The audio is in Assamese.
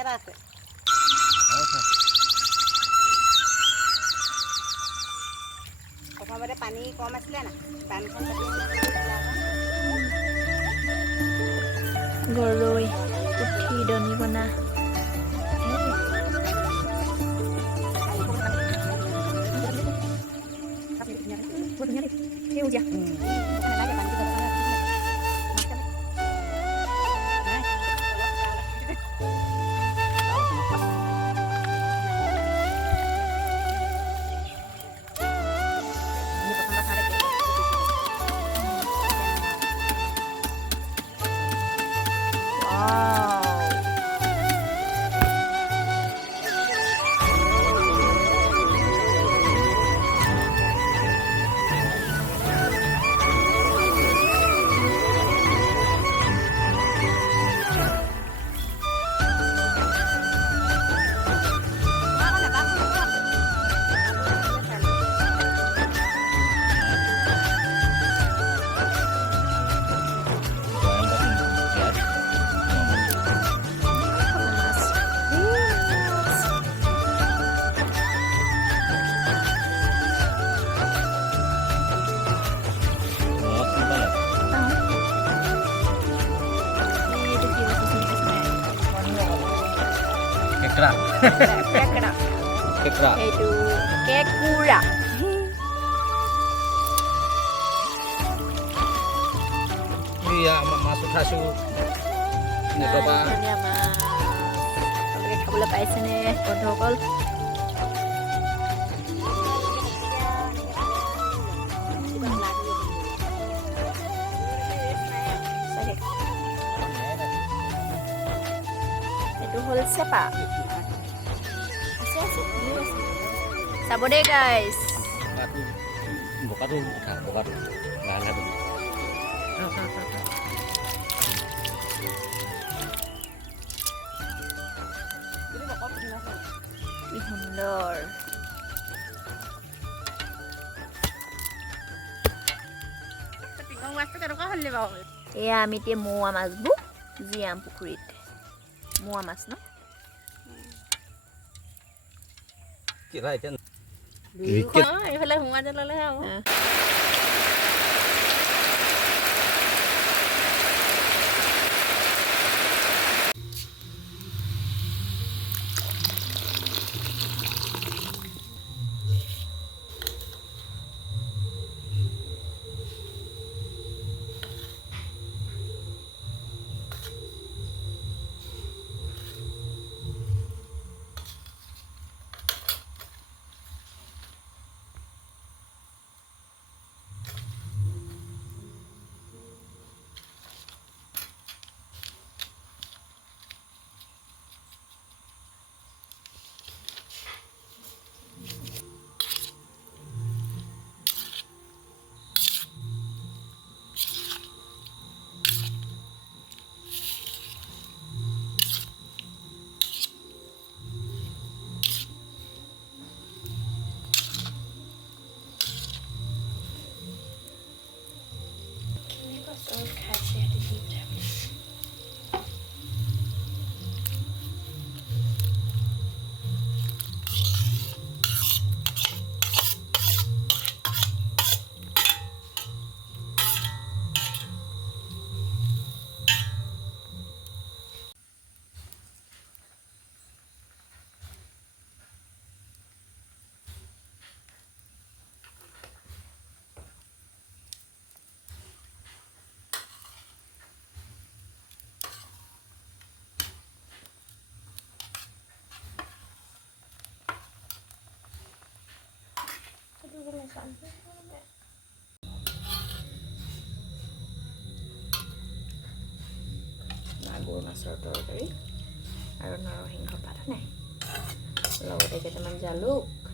এটা আছে প্ৰথমতে পানী কম আছিলে না বানখন কাটি গৰৈ পুঠি দনিকণা সেউজীয়া কেকৰা কেকৰা কেকৰা এইটো কেকুৰা ইয়া মাছ উঠাইছোঁ নেটৰ পৰা ধুনীয়া মাছ আপোনালোকে খাবলৈ পাইছেনে বন্ধুসকল এইটো হ'ল চেপা আছে আছে ধেৰ আছে চাব দেই গাইজ বোকাটো উঠা বোকাটো লাহে লাহে বহি কি সুন্দৰ এয়া আমি এতিয়া মোৱা মাছবোৰ জীয়াম পুখুৰীত মোৱা মাছ ন কিবা এতিয়া এইফালে সোমাই ল'লে আৰু মাগুৰ মাছৰ তৰকাৰী আৰু নৰসিংহ পাত নাই লগতে কেইটামান জালুক